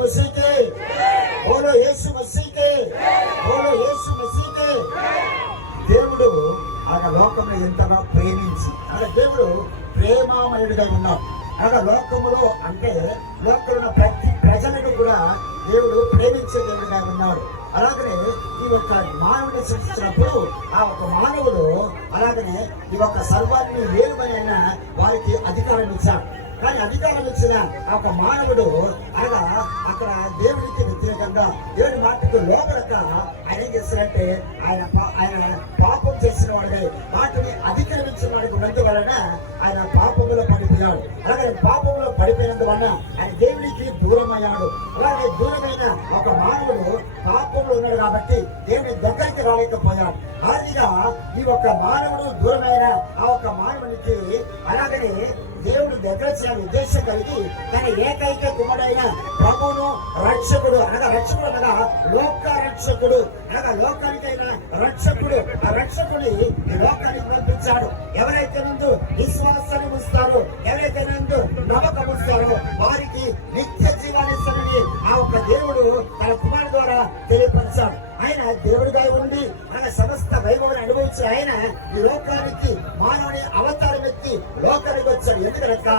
मसीह के बोलो యేసు మసీకే బోలో యేసు మసీకే దేవుడు ఆయన లోకంలో ఎంతగా ప్రేమించి ఆయన దేవుడు ప్రేమామయుడిగా ఉన్నాడు ఆయన లోకములో అంటే లోకంలో ఉన్న ప్రతి ప్రజలను కూడా దేవుడు ప్రేమించే దేవుడిగా ఉన్నాడు అలాగనే ఈ యొక్క మానవుని సృష్టించినప్పుడు ఆ ఒక మానవుడు అలాగనే ఈ యొక్క సర్వాన్ని వేరుమైన వారికి అధికారం ఇచ్చాడు కానీ అధికారం ఇచ్చిన ఒక మానవుడు అనగా అక్కడ దేవుడికి వ్యతిరేకంగా దేవుడి మాటకు లోపలక ఆయన ఏం చేస్తారంటే ఆయన పా- ఆయన పాపం చేసిన వాడిని వాటిని అధికరించిన వాడికి ఉన్నందువలన ఆయన పాపంలో పడిపోయాడు. అలాగే పాపంలో పడిపోయినందువలన ఆయన దేవుడికి దూరం అయ్యాడు అలాగే దూరమైన ఒక మానవుడు పాపంలో ఉన్నాడు కాబట్టి దేవుని దగ్గరికి రాలేకపోయాడు. ఆదిగా ఈ ఒక్క మానవుడు దూరమైన ఆ ఒక మానవునికి అలాగనే దేవుడు దగ్గర చేయాలని ఉద్దేశం కలిగి తన ఏకైక కుమారుడైన ప్రభువును రక్షకుడు అనగా రక్షకుడు అనగా లోక రక్షకుడు అనగా లోకానికైన రక్షకుడు. ఆ రక్షకుడిని లోకానికి పంపించాడు. ఎవరైతే నందు విశ్వాసాన్ని ఉంచుతారో ఎవరైతే నందు నమ్మకం ఉంచుతారో వారికి నిత్య జీవాన్ని ఆ ఒక్క దేవుడు తన కుమారుడు ద్వారా తెలియపరిచాడు. ఆయన దేవుడిగా ఉండి ఆయన సమస్త వైభవాన్ని అనుభవించి ఆయన ఈ లోకానికి మానవుని అవతారం లోకానికి వచ్చాడు. ఎందుకనక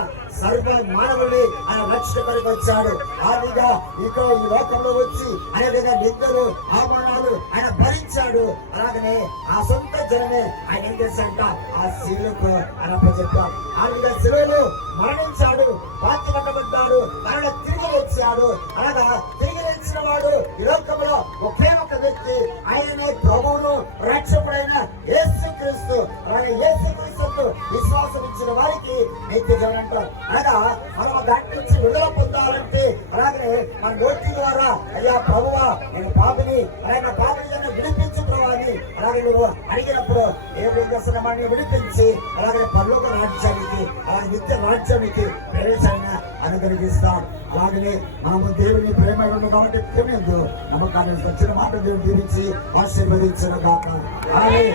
సర్వ మానవుని ఆయన రక్షకుడికి వచ్చాడు. ఆదిగా ఇక్కడ ఈ లోకంలో వచ్చి ఆయన మీద నిందలు అవమానాలు ఆయన భరించాడు. అలాగనే ఆ సొంత జనమే ఆయన ఏం చేశాడంట? ఆ శిలుకు అని చెప్పాడు ఆదిగా శిలువలు మరణించాడు. పాతి పట్టబడ్డాడు మరణ తిరిగి వచ్చాడు అనగా తిరిగి లేచిన వాడు ఈ లోకంలో ఒకే ఒక వ్యక్తి. ఆయననే ప్రభువును రక్షకుడైన యేసు క్రీస్తు అలాగే యేసు క్రీస్తు విశ్వాసం ఇచ్చిన వారికి నిత్య జీవనం అంటారు. అనగా మనం దాని నుంచి విడుదల పొందాలంటే అలాగే మన నోటి ద్వారా అయ్యా ప్రభువా నేను పాపిని ఆయన పాపిని నన్ను విడిపించు ప్రభావి అలాగే నువ్వు అడిగినప్పుడు ఏ దర్శనమాన్ని విడిపించి అలాగే పర్లోక రాజ్యానికి అలాగే నిత్య రాజ్యానికి ప్రవేశాన్ని అనుగ్రహిస్తాం. అలాగనే మనము దేవుని ప్రేమ ఉంది కాబట్టి ప్రేమ నమ్మకాన్ని వచ్చిన మాట దేవుడు దీవించి ఆశీర్వదించిన కాక అలాగే